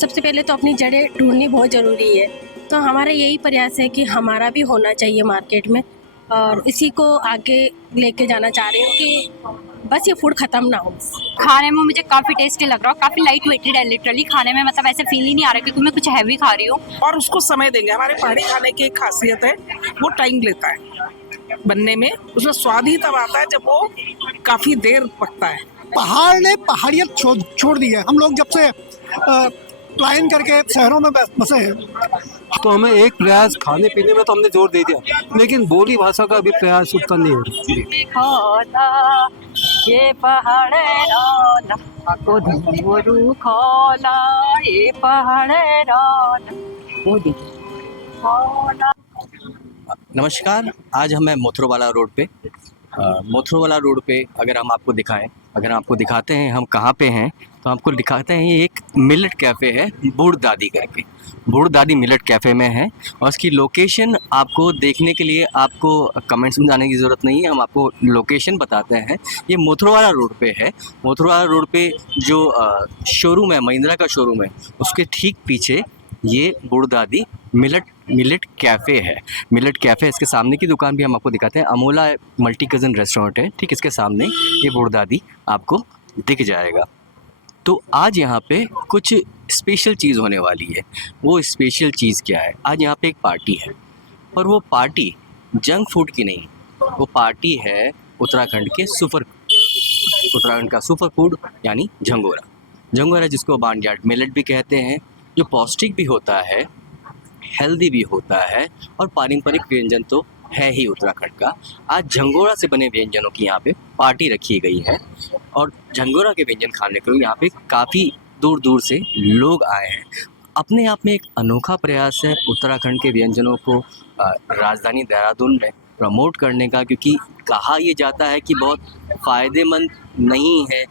सबसे पहले तो अपनी जड़ें ढूंढनी बहुत ज़रूरी है। तो हमारा यही प्रयास है कि हमारा भी होना चाहिए मार्केट में, और इसी को आगे लेके जाना चाह रही हूँ कि बस ये फूड ख़त्म ना हो। खाने में मुझे काफ़ी टेस्टी लग रहा है, काफ़ी लाइट वेटेड है। लिटरली खाने में मतलब ऐसे फील ही नहीं आ रहा क्योंकि मैं कुछ हैवी खा रही हूँ। और उसको समय देंगे। हमारे पहाड़ी खाने की एक खासियत है, वो टाइम लेता है बनने में। उसमें स्वाद ही तब आता है जब वो काफ़ी देर पकता है। पहाड़ ने पहाड़ियत छोड़ दी है। हम लोग जब से प्लाइन करके शहरों में बसे हैं, तो हमें एक प्रयास खाने पीने में तो हमने जोर दे दिया, लेकिन बोली भाषा का भी प्रयास उतना नहीं हो रहा। ये पहाड़ ये पहाड़ नमस्कार, आज हम हैं मोथरोवाला रोड पे। मोथरोवाला रोड पे अगर हम आपको दिखाते हैं हम कहाँ पे हैं, तो आपको दिखाते हैं ये एक मिलेट कैफ़े है बूढ़ दादी करके। बूढ़ दादी मिलेट कैफ़े में है और इसकी लोकेशन आपको देखने के लिए आपको कमेंट्स में जाने की ज़रूरत नहीं है, हम आपको लोकेशन बताते हैं। ये मोथरोवाला रोड पे है। मोथरोवाला रोड पे जो शोरूम है, महिंद्रा का शोरूम है, उसके ठीक पीछे ये बूढ़ दादी मिलेट कैफ़े है। मिलेट कैफ़े, इसके सामने की दुकान भी हम आपको दिखाते हैं। अमोला मल्टी कज़न रेस्टोरेंट है, ठीक इसके सामने ये बूढ़ दादी आपको दिख जाएगा। तो आज यहाँ पे कुछ स्पेशल चीज़ होने वाली है। वो स्पेशल चीज़ क्या है? आज यहाँ पे एक पार्टी है, और वो पार्टी जंक फूड की नहीं, वो पार्टी है उत्तराखंड का सुपर फूड यानी झंगोरा, जिसको बार्नयार्ड मिलेट भी कहते हैं, जो पौष्टिक भी होता है, हेल्दी भी होता है और पारंपरिक व्यंजन तो है ही उत्तराखंड का। आज झंगोरा से बने व्यंजनों की यहाँ पे पार्टी रखी गई है, और झंगोरा के व्यंजन खाने के लिए यहाँ पे काफ़ी दूर दूर से लोग आए हैं। अपने आप में एक अनोखा प्रयास है उत्तराखंड के व्यंजनों को राजधानी देहरादून में प्रमोट करने का, क्योंकि कहा ये जाता है कि बहुत फ़ायदेमंद नहीं है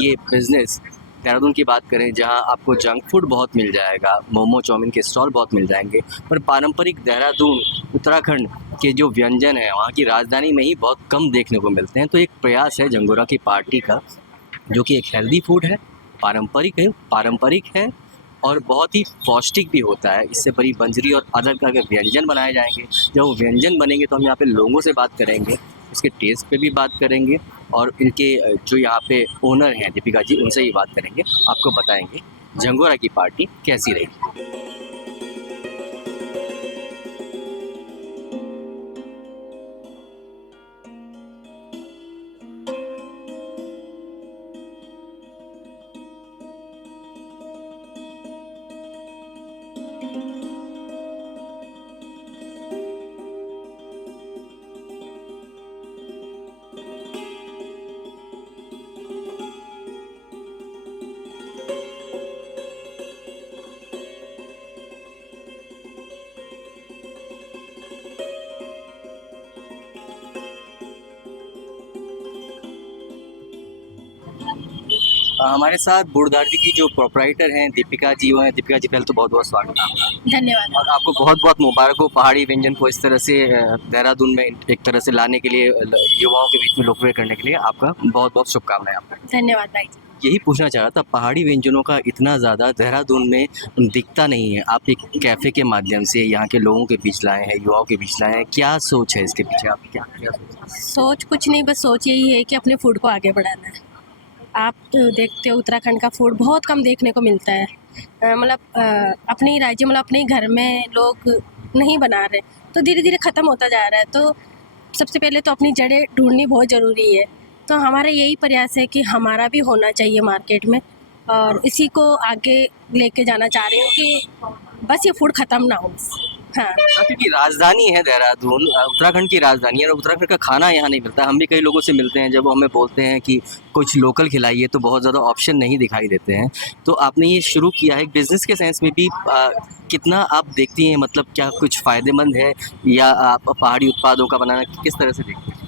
ये बिज़नेस। देहरादून की बात करें जहां आपको जंक फूड बहुत मिल जाएगा, मोमो चाउमीन के स्टॉल बहुत मिल जाएंगे, पर पारंपरिक देहरादून उत्तराखंड के जो व्यंजन हैं वहाँ की राजधानी में ही बहुत कम देखने को मिलते हैं। तो एक प्रयास है झंगोरा की पार्टी का, जो कि एक हेल्दी फूड है, पारंपरिक है और बहुत ही पौष्टिक भी होता है। इससे बड़ी बंजरी और अदरक के व्यंजन बनाए जाएंगे। जब वो व्यंजन बनेंगे तो हम यहाँ पे लोगों से बात करेंगे, इसके टेस्ट पे भी बात करेंगे, और इनके जो यहाँ पे ओनर हैं दीपिका जी, उनसे ही बात करेंगे, आपको बताएंगे झंगोरा की पार्टी कैसी रही। हमारे साथ बूढ़ दादी की जो प्रोपराइटर हैं दीपिका जी, वो हैं। दीपिका जी, पहले तो बहुत बहुत स्वागत है आपका। धन्यवाद। और आपको बहुत बहुत मुबारक हो पहाड़ी व्यंजन को इस तरह से देहरादून में एक तरह से लाने के लिए, युवाओं के बीच में लोकप्रिय करने के लिए आपका बहुत बहुत शुभकामनाएं आपको। धन्यवाद भाई जी। यही पूछना चाह रहा था, पहाड़ी व्यंजनों का इतना ज़्यादा देहरादून में दिखता नहीं है, आप एक कैफ़े के माध्यम से यहाँ के लोगों के बीच लाए हैं, युवाओं के बीच लाए हैं। क्या सोच है इसके पीछे? आप क्या सोच? सोच कुछ नहीं, बस सोच यही है कि अपने फूड को आगे बढ़ाना है। आप तो देखते हो उत्तराखंड का फूड बहुत कम देखने को मिलता है। अपनी राज्य अपने घर में लोग नहीं बना रहे, तो धीरे धीरे ख़त्म होता जा रहा है। तो सबसे पहले तो अपनी जड़ें ढूंढनी बहुत ज़रूरी है। तो हमारा यही प्रयास है कि हमारा भी होना चाहिए मार्केट में, और इसी को आगे लेके जाना चाह रही हूँ कि बस ये फूड ख़त्म ना हो। हाँ, क्योंकि राजधानी है देहरादून, उत्तराखंड की राजधानी है, और उत्तराखंड का खाना यहाँ नहीं मिलता। हम भी कई लोगों से मिलते हैं, जब वो हमें बोलते हैं कि कुछ लोकल खिलाइए, तो बहुत ज़्यादा ऑप्शन नहीं दिखाई देते हैं। तो आपने ये शुरू किया है बिज़नेस के सेंस में भी, कितना आप देखती हैं, मतलब क्या कुछ फ़ायदेमंद है, या आप पहाड़ी उत्पादों का बनाना किस तरह से देखती हैं?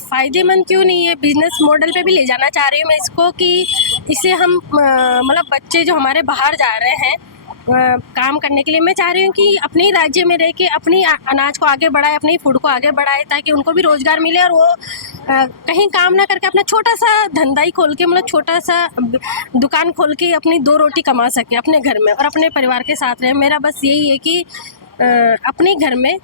फ़ायदेमंद क्यों नहीं है, बिजनेस मॉडल पे भी ले जाना चाह रही हूँ मैं इसको, कि इससे हम बच्चे जो हमारे बाहर जा रहे हैं काम करने के लिए। मैं चाह रही हूँ कि अपने ही राज्य में रह के अपनी अनाज को आगे बढ़ाए, अपने ही फूड को आगे बढ़ाए, ताकि उनको भी रोज़गार मिले और वो कहीं काम ना करके अपना छोटा सा धंधा ही खोल के, मतलब छोटा सा दुकान खोल के अपनी 2 रोटी कमा सके अपने घर में और अपने परिवार के साथ रहे। मेरा बस यही है कि अपने घर में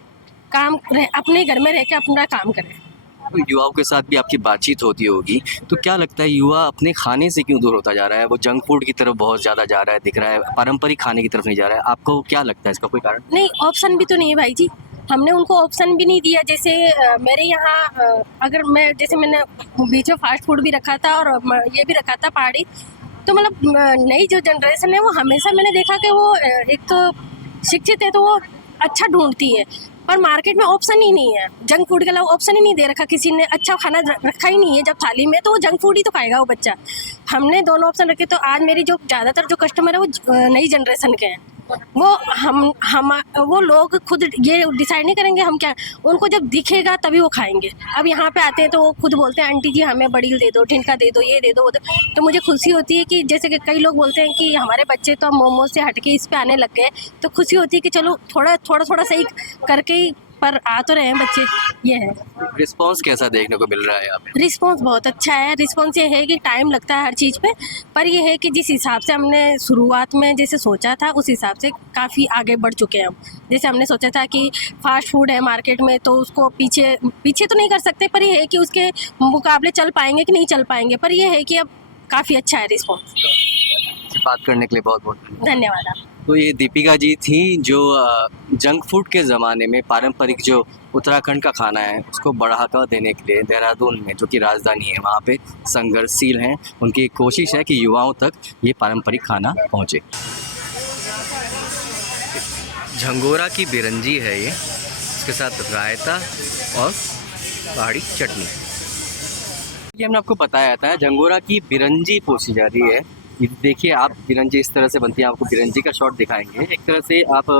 अपने घर में रह के अपना काम करें। तो युवाओं के साथ भी आपकी बातचीत होती होगी, तो क्या लगता है युवा अपने खाने से क्यों दूर होता जा रहा है? वो जंक फूड की तरफ बहुत ज़्यादा जा रहा है, दिख रहा है, पारंपरिक खाने की तरफ नहीं जा रहा है। आपको क्या लगता है इसका कोई कारण? नहीं, ऑप्शन भी तो नहीं है भाई जी। हमने उनको ऑप्शन भी नहीं दिया। जैसे मेरे यहाँ अगर मैंने बीच में फास्ट फूड भी रखा था और ये भी रखा था पहाड़ी, तो मतलब नई जो जनरेशन है वो हमेशा मैंने देखा कि वो एक तो शिक्षित है तो वो अच्छा ढूंढती है, पर मार्केट में ऑप्शन ही नहीं है। जंक फूड के अलावा ऑप्शन ही नहीं दे रखा किसी ने, अच्छा खाना रखा ही नहीं है जब थाली में, तो वो जंक फूड ही तो खाएगा वो बच्चा। हमने दोनों ऑप्शन रखे, तो आज मेरी जो ज़्यादातर जो कस्टमर है वो नई जनरेशन के हैं। वो लोग खुद ये डिसाइड नहीं करेंगे हम क्या, उनको जब दिखेगा तभी वो खाएंगे। अब यहाँ पे आते हैं तो वो खुद बोलते हैं आंटी जी हमें बड़ील दे दो, ठिनका दे दो, ये दे दो, वो दो। तो मुझे खुशी होती है कि जैसे कि कई लोग बोलते हैं कि हमारे बच्चे तो मोमोज से हटके इस पे आने लग गए, तो खुशी होती है कि चलो थोड़ा सही करके ही पर आ तो रहे हैं बच्चे। ये है रिस्पॉन्स कैसा देखने को मिल रहा है यहाँ पे? रिस्पॉन्स बहुत अच्छा है। रिस्पॉन्स ये है कि टाइम लगता है हर चीज़ पे, पर ये है कि जिस हिसाब से हमने शुरुआत में जैसे सोचा था उस हिसाब से काफ़ी आगे बढ़ चुके हैं हम। जैसे हमने सोचा था कि फास्ट फूड है मार्केट में तो उसको पीछे तो नहीं कर सकते, पर ये है कि उसके मुकाबले चल पाएंगे कि नहीं चल पाएंगे, पर ये है कि अब काफ़ी अच्छा है रिस्पॉन्स। बात करने के लिए बहुत बहुत धन्यवाद आप। तो ये दीपिका जी थी जो जंक फूड के ज़माने में पारंपरिक जो उत्तराखंड का खाना है उसको बढ़ावा देने के लिए देहरादून में, जो कि राजधानी है, वहाँ पे संघर्षशील हैं। उनकी एक कोशिश है कि युवाओं तक ये पारंपरिक खाना पहुँचे। झंगोरा की बिरंजी है ये, इसके साथ रायता और पहाड़ी चटनी। ये हमने आपको बताया था, झंगोरा की बिरंजी पोसी जा रही है। ये देखिए आप, बिरंजी इस तरह से बनती है। आपको बिरंजी का शॉट दिखाएंगे। एक तरह से आप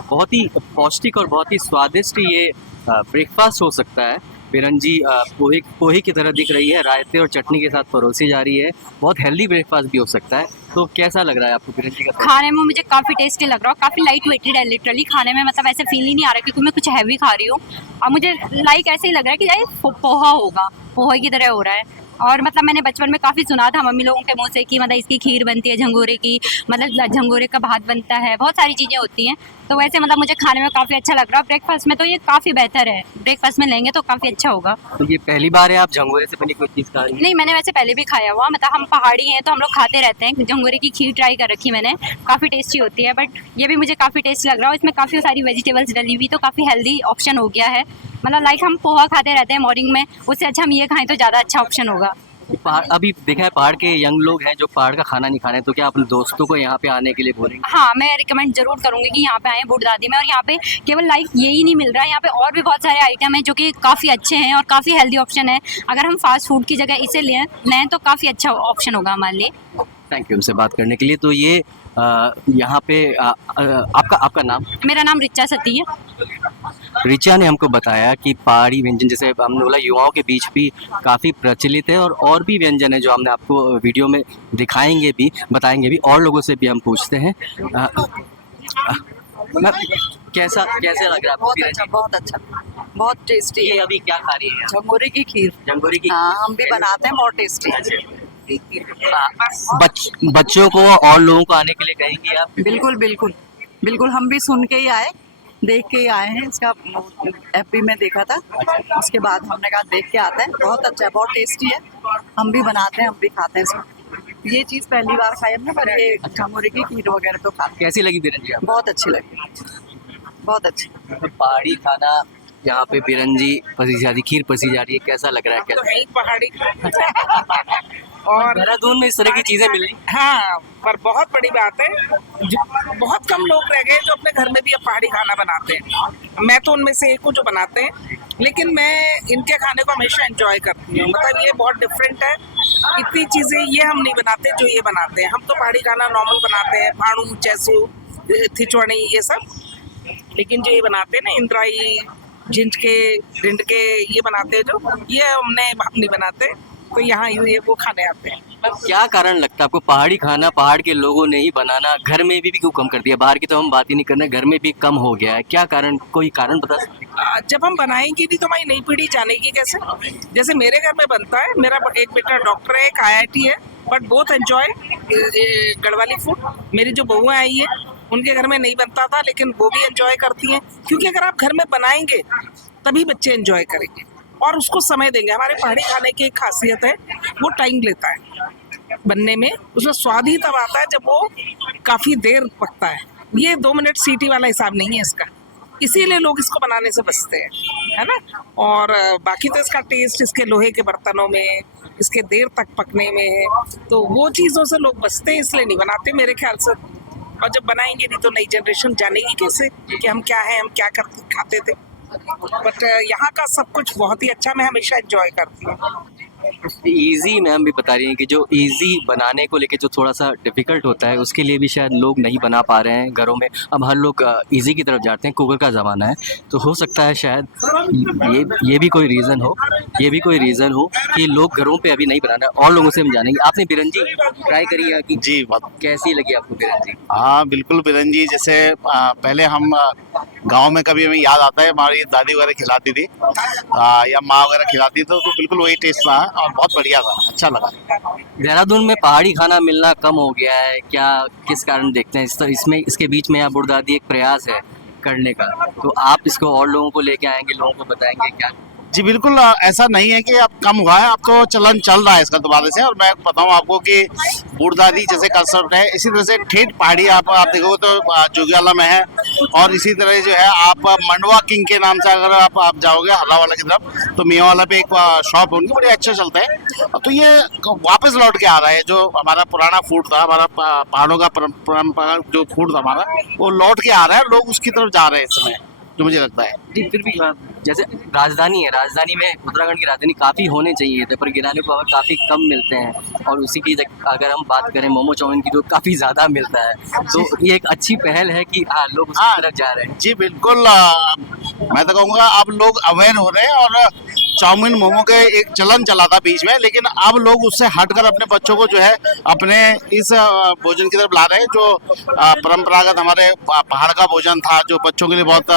बहुत ही पौष्टिक और बहुत ही स्वादिष्ट ये ब्रेकफास्ट हो सकता है। बिरंजी पोहे की तरह दिख रही है, रायते और चटनी के साथ परोसी जा रही है। बहुत हेल्दी ब्रेकफास्ट भी हो सकता है। तो कैसा लग रहा है आपको बिरंजी का? खाने में मुझे काफ़ी टेस्टी लग रहा है, काफ़ी लाइट वेटेड है लिटरली। खाने में मतलब ऐसे फील ही नहीं आ रहा क्योंकि मैं कुछ हैवी खा रही हूँ, और मुझे लाइक ऐसे ही लग रहा है कि यार पोहा होगा, पोहे की तरह हो रहा है। और मतलब मैंने बचपन में काफ़ी सुना था मम्मी लोगों के मुँह से कि मतलब इसकी खीर बनती है झंगोरे की, मतलब झंगोरे का भात बनता है, बहुत सारी चीज़ें होती हैं। तो वैसे मतलब मुझे खाने में काफ़ी अच्छा लग रहा है। ब्रेकफास्ट में तो ये काफ़ी बेहतर है, ब्रेकफास्ट में लेंगे तो काफ़ी अच्छा होगा। तो ये पहली बार है आप झंगोरे से बनी कोई चीज़ खा रही हैं? नहीं, मैंने वैसे पहले भी खाया हुआ, मतलब हम पहाड़ी हैं तो हम लोग खाते रहते हैं। झंगोरे की खीर ट्राई कर रखी मैंने, काफ़ी टेस्टी होती है। बट ये भी मुझे काफ़ी टेस्टी लग रहा है। इसमें काफ़ी सारी वेजिटेबल्स डली हुई, तो काफ़ी हेल्दी ऑप्शन हो गया है। मतलब लाइक हम पोहा खाते रहते हैं मॉर्निंग में, उससे अच्छा हम ये खाएं तो ज़्यादा अच्छा ऑप्शन होगा। पहाड़, अभी देखा है पहाड़ के यंग लोग हैं जो पहाड़ का खाना नहीं खाने, तो क्या अपने दोस्तों को यहाँ पे आने के लिए बोलेंगे? हाँ, मैं रिकमेंड जरूर करूँगी कि यहाँ पे आएँ बूढ़ दादी में। और यहाँ पे केवल लाइक यही नहीं मिल रहा है, यहाँ पे और भी बहुत सारे आइटम हैं जो कि काफ़ी अच्छे हैं और काफ़ी हेल्दी ऑप्शन है। अगर हम फास्ट फूड की जगह इसे लें तो काफ़ी अच्छा ऑप्शन होगा हमारे लिए। थैंक यू हमसे बात करने के लिए। तो ये यहाँ पे आपका नाम? मेरा नाम रिचा सती है। रिचा ने हमको बताया कि पहाड़ी व्यंजन, जैसे हमने बोला, युवाओं के बीच भी काफ़ी प्रचलित है, और भी व्यंजन है जो हमने आपको वीडियो में दिखाएंगे भी, बताएंगे भी। और लोगों से भी हम पूछते हैं कैसा लग रहा है आपको? बहुत अच्छा, बहुत टेस्टी ये है। अभी क्या खा रही है? झंगोरे की खीर। झंगोरे की? हाँ, हम भी बनाते हैं, बहुत टेस्टी है। बच्चों को और लोगों को आने के लिए कहेंगे आप? बिल्कुल बिल्कुल बिल्कुल, हम भी सुन के ही आए, देख के ही आए हैं। इसका एफबी में देखा था, उसके बाद हमने कहा देख के आते हैं। बहुत अच्छा है, बहुत टेस्टी है। हम भी बनाते हैं, हम भी खाते हैं इसको। ये चीज़ पहली बार खाई हमने, पर ये झंगोरे की खीर वगैरह तो खाते कैसी लगी बिरंजी आपको? बहुत अच्छी लगी, बहुत अच्छी। तो पहाड़ी खाना यहाँ पे बिरंजी पसी जा रही, खीर पसी जा रही है, कैसा लग रहा है? तो कैसा? है ही पहाड़ी और देहरादून में इस तरह की चीजें मिल रही? हाँ, पर बहुत बड़ी बात है, बहुत कम लोग रह गए जो अपने घर में भी अब पहाड़ी खाना बनाते हैं। मैं तो उनमें से एक हूँ जो बनाते हैं, लेकिन मैं इनके खाने को हमेशा एंजॉय करती हूँ। मतलब ये बहुत डिफरेंट है, इतनी चीज़ें ये हम नहीं बनाते जो ये बनाते हैं। हम तो पहाड़ी खाना नॉर्मल बनाते हैं, फाणू, चैसू, थिचवड़ी, ये सब। लेकिन जो ये बनाते हैं ना, इंद्राई, झिंझके, ढिंड के, ये बनाते हैं जो, ये हम नहीं बनाते। तो यहाँ ये वो खाने आते हैं। क्या कारण लगता है आपको पहाड़ी खाना पहाड़ के लोगों ने ही बनाना घर में भी क्यों कम कर दिया? बाहर की तो हम बात ही नहीं करना, घर में भी कम हो गया है, क्या कारण, कोई कारण बता सकते हैं? जब हम बनाएंगे नहीं तो हमारी नई पीढ़ी जानेगी कैसे? जैसे मेरे घर में बनता है, मेरा एक बेटा डॉक्टर है, एक IIT है, but both enjoy Garhwali food. मेरी जो बहुएं आई है उनके घर में नहीं बनता था, लेकिन वो भी एंजॉय करती हैं, क्योंकि अगर आप घर में बनाएंगे तभी बच्चे एंजॉय करेंगे और उसको समय देंगे। हमारे पहाड़ी खाने की एक खासियत है, वो टाइम लेता है बनने में, उसमें स्वाद ही तब आता है जब वो काफ़ी देर पकता है। ये 2 मिनट सीटी वाला हिसाब नहीं है इसका, इसीलिए लोग इसको बनाने से बचते हैं, है ना। और बाकी तो इसका टेस्ट इसके लोहे के बर्तनों में, इसके देर तक पकने में है, तो वो चीज़ों से लोग बचते हैं, इसलिए नहीं बनाते मेरे ख्याल से। और जब बनाएंगे नहीं तो नई जनरेशन जानेगी कैसे कि हम क्या हैं, हम क्या करते खाते थे। बट यहाँ का सब कुछ बहुत ही अच्छा, मैं हमेशा एंजॉय करती हूँ। इजी मैम भी बता रही हैं कि जो इजी बनाने को लेके जो थोड़ा सा डिफिकल्ट होता है उसके लिए भी शायद लोग नहीं बना पा रहे हैं घरों में। अब हर लोग इजी की तरफ जाते हैं, कुकर का ज़माना है, तो हो सकता है शायद ये भी कोई रीज़न हो, ये भी कोई रीज़न हो कि लोग घरों पे अभी नहीं बनाना। और लोगों से हम जानेंगे। आपने बिरंजी ट्राई करी है कि जी बहुत। कैसी लगी आपको बिरंजी? हाँ बिल्कुल, बिरंजी जैसे पहले हम गांव में कभी हमें याद आता है हमारी दादी वगैरह खिलाती थी या माँ वगैरह खिलाती थी, तो बिल्कुल वही टेस्ट था और बहुत बढ़िया था, अच्छा लगा। देहरादून में पहाड़ी खाना मिलना कम हो गया है क्या, किस कारण देखते हैं? इसमें इसके बीच में आप बुर्दादी एक प्रयास है करने का, तो आप इसको और लोगों को लेके आएंगे, लोगों को बताएंगे क्या? जी बिल्कुल, ऐसा नहीं है कि अब कम हुआ है, अब तो चलन चल रहा है इसका दोबारा से। और मैं बताऊं आपको कि बुर्दादी जैसे कंसेप्ट है, इसी तरह से ठेठ पहाड़ी आप देखोगे तो जोगियाला में है, और इसी तरह जो है आप मंडवा किंग के नाम से अगर आप जाओगे हल्लावाला की तरफ तो मियाँवाला पे एक शॉप है उनकी, बड़े अच्छा चलता है। तो ये वापस लौट के आ रहा है, जो हमारा पुराना फूड था, हमारा पहाड़ों का परंपरा जो फूड था हमारा, वो लौट के आ रहा है, लोग उसकी तरफ जा रहे हैं इस समय, जो मुझे लगता है। जी, फिर भी जैसे राजधानी है, राजधानी में उत्तराखंड की राजधानी काफ़ी होने चाहिए थे, पर गिराने को हमें काफ़ी कम मिलते हैं, और उसी की अगर हम बात करें मोमो चाउमीन की तो काफ़ी ज़्यादा मिलता है, तो ये एक अच्छी पहल है कि हाँ लोग उसकी तरफ जा रहे हैं। जी बिल्कुल, मैं तो कहूँगा अब लोग अवेयर हो रहे हैं, और चाउमीन मोमो के एक चलन चला था बीच में, लेकिन अब लोग उससे हटकर अपने बच्चों को जो है अपने इस भोजन की तरफ ला रहे हैं, जो परंपरागत हमारे पहाड़ का भोजन था, जो बच्चों के लिए बहुत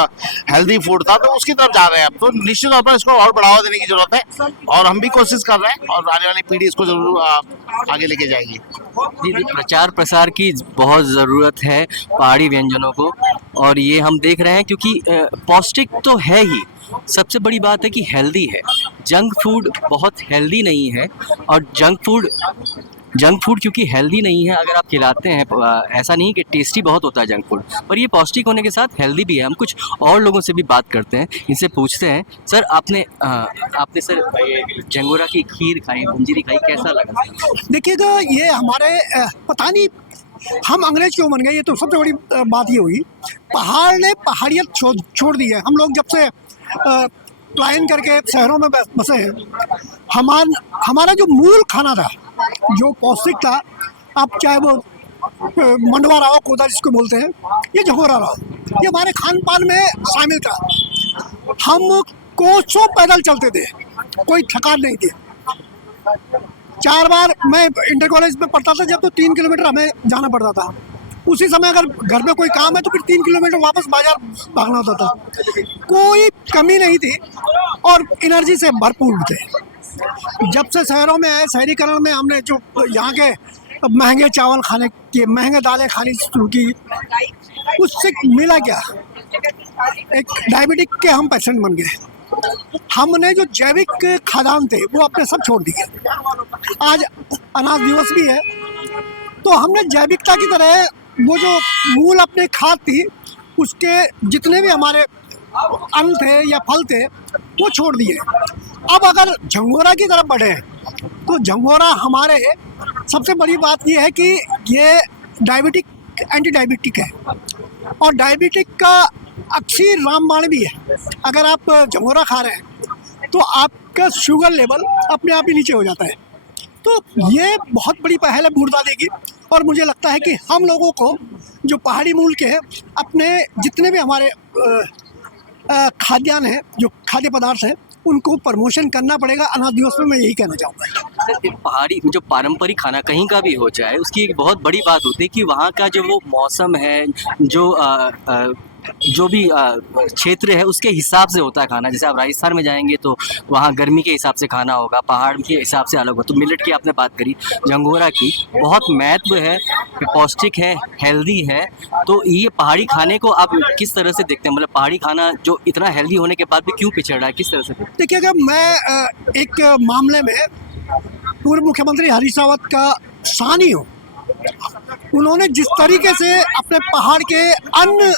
हेल्दी फूड था, तो उसकी तरफ जा रहे हैं। अब तो निश्चित तौर पर इसको और बढ़ावा देने की जरूरत है, और हम भी कोशिश कर रहे हैं, और आने वाली पीढ़ी इसको जरूर आगे लेके जाएगी। जी, प्रचार प्रसार की बहुत ज़रूरत है पहाड़ी व्यंजनों को, और ये हम देख रहे हैं क्योंकि पौष्टिक तो है ही, सबसे बड़ी बात है कि हेल्दी है। जंक फूड बहुत हेल्दी नहीं है, और जंक फूड क्योंकि हेल्दी नहीं है, अगर आप खिलाते हैं, ऐसा नहीं कि टेस्टी बहुत होता है जंक फूड, पर ये पौष्टिक होने के साथ हेल्दी भी है। हम कुछ और लोगों से भी बात करते हैं, इनसे पूछते हैं। सर आपने सर झंगोरा की खीर खाई, पंजीरी खाई, कैसा लगा? देखिएगा, ये हमारे पता नहीं हम अंग्रेज क्यों बन गए, ये तो सबसे बड़ी बात ये हुई। पहाड़ ने पहाड़ियत छोड़ दी है। हम लोग जब से प्लान करके शहरों में बसे हैं, हमारा जो मूल खाना था, जो पौष्टिक था, आप चाहे वो मंडवा रहो, कोदा जिसको बोलते हैं, ये झंगोरा रहो, ये हमारे खान पान में शामिल था। हम कोसों पैदल चलते थे, कोई थकान नहीं थी। 4 बार मैं इंटर कॉलेज में पढ़ता था जब, तो 3 किलोमीटर हमें जाना पड़ता था। उसी समय अगर घर में कोई काम है तो फिर 3 किलोमीटर वापस बाजार भागना होता था। कोई कमी नहीं थी और एनर्जी से भरपूर थे। जब से शहरों में आए, शहरीकरण में हमने जो यहाँ के महंगे चावल खाने की, महंगे दालें खानी शुरू की, उससे मिला क्या, एक डायबिटिक के हम पेशेंट बन गए। हमने जो जैविक खाद्यान्न थे वो अपने सब छोड़ दिए। आज अनाज दिवस भी है, तो हमने जैविकता की तरह वो जो मूल अपने खाद थी, उसके जितने भी हमारे अन्न थे या फल थे वो छोड़ दिए। अब अगर झंगोरा की तरफ बढ़े तो झंगोरा हमारे सबसे बड़ी बात ये है कि ये डायबिटिक, एंटी डायबिटिक है, और डायबिटिक का अच्छी रामबाण भी है। अगर आप झंगोरा खा रहे हैं तो आपका शुगर लेवल अपने आप ही नीचे हो जाता है। तो ये बहुत बड़ी पहल है बुर्दादी की, और मुझे लगता है कि हम लोगों को जो पहाड़ी मूल के हैं, अपने जितने भी हमारे खाद्यान्न हैं, जो खाद्य पदार्थ हैं, उनको प्रमोशन करना पड़ेगा अनाथ दिवस में, मैं यही कहना चाहूँगा। सर, ये पहाड़ी जो पारंपरिक खाना कहीं का भी हो जाए, उसकी एक बहुत बड़ी बात होती है कि वहाँ का जो वो मौसम है, जो भी क्षेत्र है उसके हिसाब से होता है खाना। जैसे आप राजस्थान में जाएंगे तो वहाँ गर्मी के हिसाब से खाना होगा, पहाड़ के हिसाब से अलग होगा। तो मिलेट की आपने बात करी, झंगोरा की, बहुत महत्व है, पौष्टिक है, हेल्दी है। तो ये पहाड़ी खाने को आप किस तरह से देखते हैं? मतलब पहाड़ी खाना जो इतना हेल्दी होने के बाद भी क्यों पिछड़ रहा है, किस तरह से देखते हैं? देखिए, अगर मैं एक मामले में पूर्व मुख्यमंत्री हरीश रावत का सानी हूँ, उन्होंने जिस तरीके से अपने पहाड़ के अन्न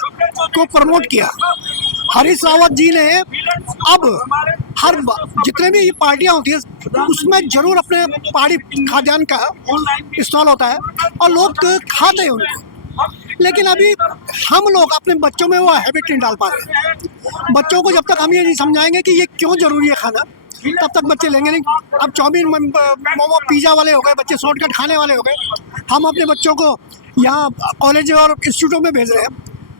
को प्रमोट किया, हरीश रावत जी ने अब जितने भी ये पार्टियां होती है उसमें जरूर अपने पहाड़ी खाद्यान्न का स्टॉल होता है और लोग खाते हैं उनको। लेकिन अभी हम लोग अपने बच्चों में वो हैबिट नहीं डाल पा रहे। बच्चों को जब तक हम ये नहीं समझाएंगे कि ये क्यों जरूरी है खाना, तब तक बच्चे लेंगे नहीं। अब चाउमीन, मोमो, पिज़्ज़ा वाले हो गए बच्चे, शॉर्टकट खाने वाले हो गए। हम अपने बच्चों को यहाँ कॉलेज और इंस्टीट्यूटों में भेज रहे हैं,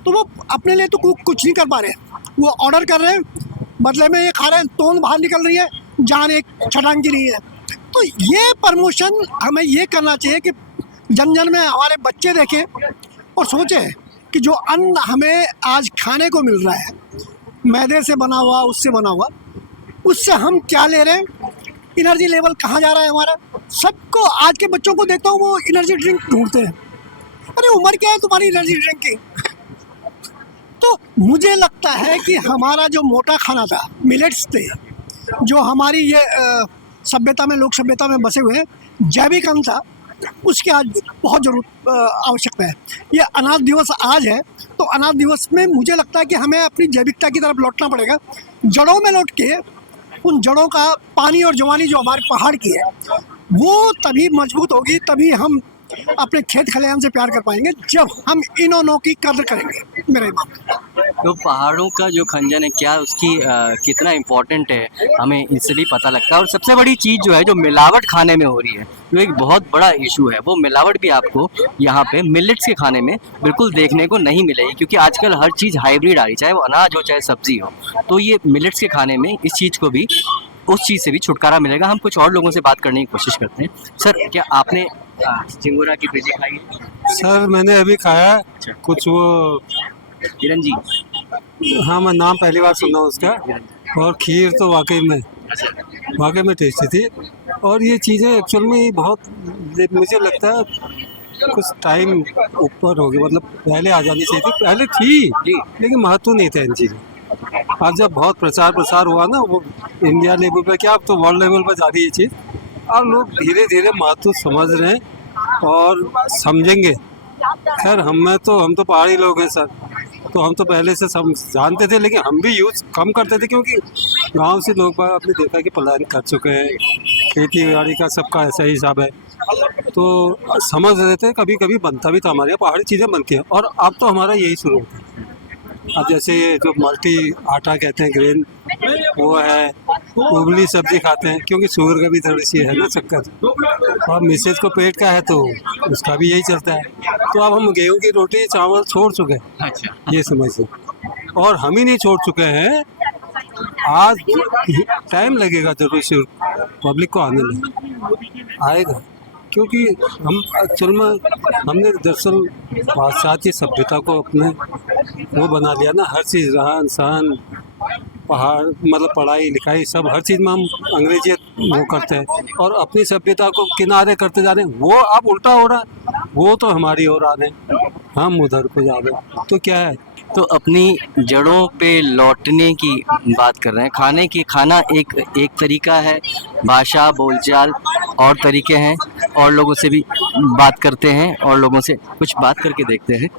तो वो अपने लिए तो कुछ नहीं कर पा रहे। वो ऑर्डर कर रहे हैं, बदले में ये खा रहे हैं, तोंद बाहर निकल रही है, जान एक छटांग की नहीं है। तो ये प्रमोशन हमें ये करना चाहिए कि जन जन में हमारे बच्चे देखें और सोचें कि जो अन्न हमें आज खाने को मिल रहा है, मैदे से बना हुआ, उससे बना हुआ, उससे हम क्या ले रहे हैं, एनर्जी लेवल कहाँ जा रहा है हमारा। सबको, आज के बच्चों को देखता हूँ वो एनर्जी ड्रिंक ढूंढते हैं। अरे उम्र क्या है तुम्हारी एनर्जी ड्रिंक की? तो मुझे लगता है कि हमारा जो मोटा खाना था, मिलेट्स थे, जो हमारी ये सभ्यता में, लोक सभ्यता में बसे हुए जैविक अन्न था, उसकी आज बहुत आवश्यकता है। ये अनाथ दिवस आज है, तो अनाथ दिवस में मुझे लगता है कि हमें अपनी जैविकता की तरफ लौटना पड़ेगा, जड़ों में लौट के उन जड़ों का पानी और जवानी जो हमारे पहाड़ की है वो तभी मजबूत होगी, तभी हम अपने खेत खलिहान से प्यार कर पाएंगे, जब हम इन्हों की कदर करेंगे। मेरे तो पहाड़ों का जो खंजन है, क्या उसकी कितना इम्पोर्टेंट है, हमें इससे भी पता लगता है। और सबसे बड़ी चीज़ जो है, जो मिलावट खाने में हो रही है, जो एक बहुत बड़ा इशू है, वो मिलावट भी आपको यहाँ पे मिलेट्स के खाने में बिल्कुल देखने को नहीं मिलेगी, क्योंकि आजकल हर चीज़ हाइब्रिड आ रही, चाहे वो अनाज हो चाहे सब्जी हो। तो ये मिलेट्स के खाने में इस चीज़ को भी, उस चीज़ से भी छुटकारा मिलेगा। हम कुछ और लोगों से बात करने की कोशिश करते हैं। सर, क्या आपने झिंगोरा की पिज़्ज़ा खाई? सर मैंने अभी खाया कुछ, वो किरण जी, हाँ मैं नाम पहली बार सुना उसका, और खीर तो वाकई में टेस्टी थी। और ये चीज़ें एक्चुअल में बहुत, मुझे लगता है कुछ टाइम ऊपर हो गया, मतलब पहले आ जानी चाहिए थी, पहले थी लेकिन महत्व नहीं था इन चीज़ों। अब जब बहुत प्रसार हुआ ना, वो इंडिया लेवल पे क्या, अब तो वर्ल्ड लेवल पर जा रही है ये चीज़। अब लोग धीरे धीरे महत्व समझ रहे हैं और समझेंगे। खैर हम तो पहाड़ी लोग हैं सर, तो हम तो पहले से सब जानते थे, लेकिन हम भी यूज़ कम करते थे, क्योंकि गांव से लोग आपने देखा कि पलायन कर चुके हैं, खेती बाड़ी का सबका ऐसा ही हिसाब है, तो समझ रहे थे। कभी कभी बनता भी था हमारे यहाँ पहाड़ी चीज़ें बनती हैं, और अब तो हमारा यही शुरू होता है। अब जैसे ये जो मल्टी आटा कहते हैं, ग्रेन, वो है, उबली सब्जी खाते हैं, क्योंकि शुगर का भी थोड़ी सी है ना चक्कर, और मिसेज को पेट का है तो उसका भी यही चलता है। तो अब हम गेहूं की रोटी चावल छोड़ चुके हैं। अच्छा, ये समझिए। और हम ही नहीं छोड़ चुके हैं, आज टाइम लगेगा जरूर से पब्लिक को आने में, आएगा, क्योंकि हम एक्चुअल में हमने दरअसल पाश्चात्य सभ्यता को अपने वो बना लिया ना, हर चीज़, रहन सहन, पहाड़, मतलब पढ़ाई लिखाई, सब हर चीज़ में हम अंग्रेजी वो करते हैं, और अपनी सभ्यता को किनारे करते जा रहे हैं। वो अब उल्टा हो रहा है, वो तो हमारी ओर आ रहे हैं, हम उधर को जा रहे हैं। तो क्या है, तो अपनी जड़ों पे लौटने की बात कर रहे हैं। खाना एक तरीका है, भाषा बोलचाल और तरीके हैं, और लोगों से भी बात करते हैं, और लोगों से कुछ बात करके देखते हैं।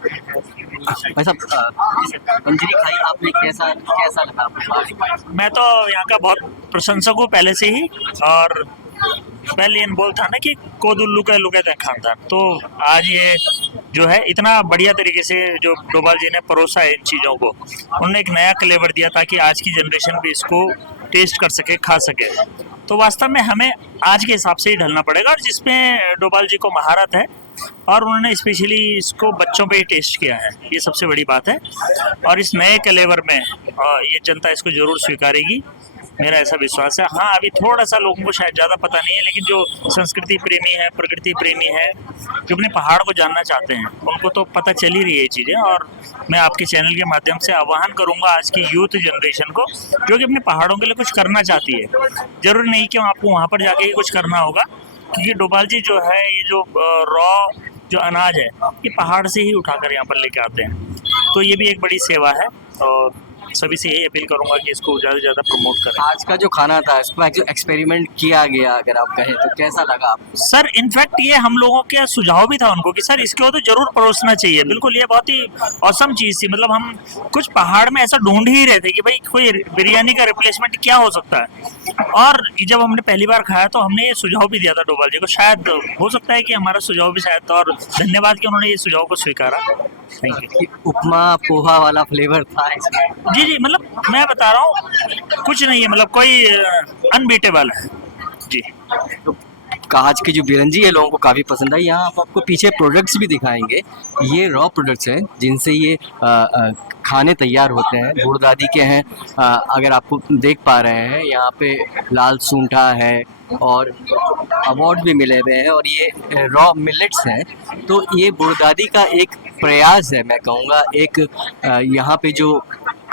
ऐसा पंजरी खाई आपने, कैसा लगा आपको? मैं तो यहाँ का बहुत प्रशंसक हूँ पहले से ही, और पहले इन बोल था ना कि कोदुल्लू का लुके थे खानदान, तो आज ये जो है इतना बढ़िया तरीके से जो डोभाल जी ने परोसा है इन चीज़ों को, उन्होंने एक नया फ्लेवर दिया ताकि आज की जनरेशन भी इसको टेस्ट कर सके, खा सके। तो वास्तव में हमें आज के हिसाब से ही ढलना पड़ेगा, और जिसमें डोभाल जी को महारत है, और उन्होंने स्पेशली इसको बच्चों पे ही टेस्ट किया है, ये सबसे बड़ी बात है। और इस नए फ्लेवर में ये जनता इसको ज़रूर स्वीकारेगी, मेरा ऐसा विश्वास है। हाँ, अभी थोड़ा सा लोगों को शायद ज़्यादा पता नहीं है, लेकिन जो संस्कृति प्रेमी है, प्रकृति प्रेमी है, जो अपने पहाड़ को जानना चाहते हैं, उनको तो पता चल ही रही है ये चीज़ें। और मैं आपके चैनल के माध्यम से आह्वान करूंगा आज की यूथ जनरेशन को, जो कि अपने पहाड़ों के लिए कुछ करना चाहती है। जरूरी नहीं कि आपको वहाँ पर जाके ही कुछ करना होगा, क्योंकि डोभाल जी जो है, ये जो रॉ जो अनाज है, ये पहाड़ से ही उठाकर यहाँ पर लेके आते हैं। तो ये भी एक बड़ी सेवा है, और सभी से यही अपील करूंगा कि इसको ज़्यादा से ज़्यादा प्रमोट करें। आज का जो खाना था, इसमें जो एक्सपेरिमेंट किया गया, अगर आप कहें तो कैसा लगा आपको? सर इनफैक्ट ये हम लोगों के सुझाव भी था उनको कि सर इसको तो जरूर परोसना चाहिए। बिल्कुल, ये बहुत ही औसम चीज़ थी। मतलब हम कुछ पहाड़ में ऐसा ढूंढ ही रहे थे कि भाई कोई बिरयानी का रिप्लेसमेंट क्या हो सकता है। और जब हमने पहली बार खाया तो हमने ये सुझाव भी दिया था डोभाल जी को। शायद हो सकता है कि हमारा सुझाव भी शायद, और धन्यवाद कि उन्होंने ये सुझाव को स्वीकारा। Thank you. उपमा पोहा वाला फ्लेवर था इसमें। जी, मतलब मैं बता रहा हूँ, कुछ नहीं है, मतलब कोई अनबीटेबल है जी। तो कांच की जो बिरंजी है लोगों को काफ़ी पसंद आई। यहाँ आप आपको पीछे प्रोडक्ट्स भी दिखाएंगे। ये रॉ प्रोडक्ट्स हैं जिनसे ये खाने तैयार होते हैं, बूढ़ दादी के हैं। अगर आपको देख पा रहे हैं, यहाँ पे लाल सूंठा है और अवार्ड भी मिले हुए हैं, और ये रॉ मिलेट्स हैं। तो ये बूढ़ दादी का एक प्रयास है, मैं कहूँगा। एक यहाँ पे जो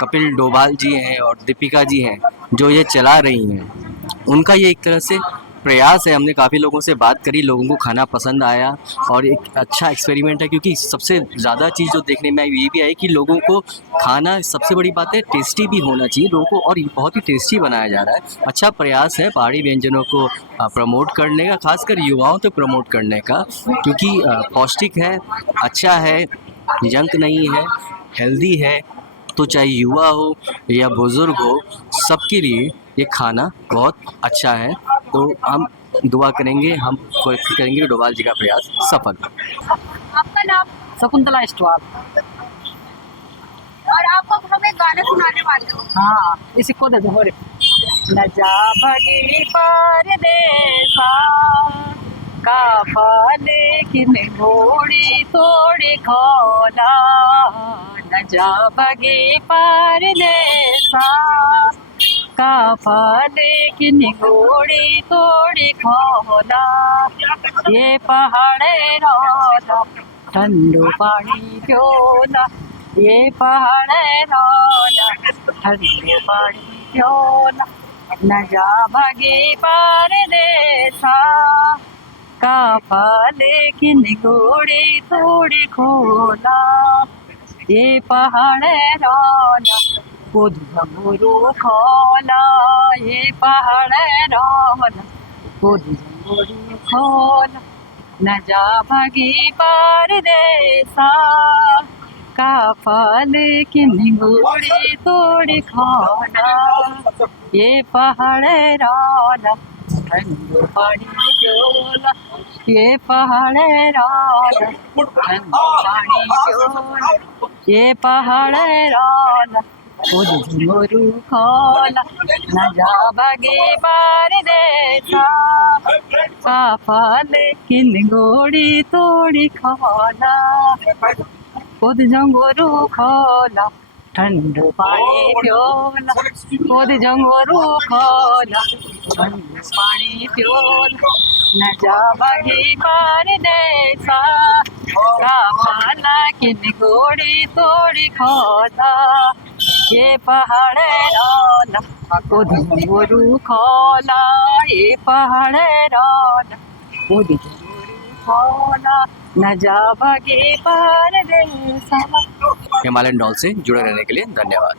कपिल डोभाल जी हैं और दीपिका जी हैं जो ये चला रही हैं, उनका ये एक तरह से प्रयास है। हमने काफ़ी लोगों से बात करी, लोगों को खाना पसंद आया, और एक अच्छा एक्सपेरिमेंट है। क्योंकि सबसे ज़्यादा चीज़ जो देखने में ये भी आई कि लोगों को खाना, सबसे बड़ी बात है, टेस्टी भी होना चाहिए लोगों को, और बहुत ही टेस्टी बनाया जा रहा है। अच्छा प्रयास है पहाड़ी व्यंजनों को प्रमोट करने का, खासकर युवाओं तक प्रमोट करने का, क्योंकि पौष्टिक है, अच्छा है, जंक नहीं है, हेल्दी है। तो चाहे युवा हो या बुज़ुर्ग हो, सबके लिए ये खाना बहुत अच्छा है। तो हम दुआ करेंगे, हम कोशिश करेंगे कि डोभाल जी का प्रयास सफल हो। आपका नाम? शकुंतला स्टॉल। और आप अब हमें गाना सुनाने वाले हो। हाँ, इसी को दे दो रे। न जा भगी परदेसा का पाले कि घोड़ी तोड़ी खोला। न जा भगी परदेसा का पाले कि घोड़ी तोड़ी खोला। ये पहाड़े रोला ठंडू पानी प्योला। ये पहाड़े रोला ठंडू पानी प्योला। न जा भगी परदेसा का पाले कि घोड़ी तोड़ी खोला। ये पहाड़े रोला खुद घुंघरू खोला। ये पहाड़े रोला खुद घुंघरू खोला। न जा भगी परदेसा का फल कि घोड़ी तोड़ी खोला। ये पहाड़े रोला ठंडू पानी प्योला। ये पहाड़े रोला ठंडू पानी प्योला। ये पहाड़े रोला खुद घुंघरू खोला। न जा भगी परदेसा का फल कि घोड़ी तोड़ी खोला। खुद घुंघरू खोला ठंडू पानी प्योला। खुद घुंघरू खोला ठंडू पानी प्योला। न जा भगी परदेसा का फल कि घोड़ी तोड़ी खोला। ये पहाड़े रोला खुद घुंघरू खोला। ये पहाड़े रोला खुद घुंघरू खोला। न जा भगी परदेसा। हिमालयन डॉल से जुड़े रहने के लिए धन्यवाद।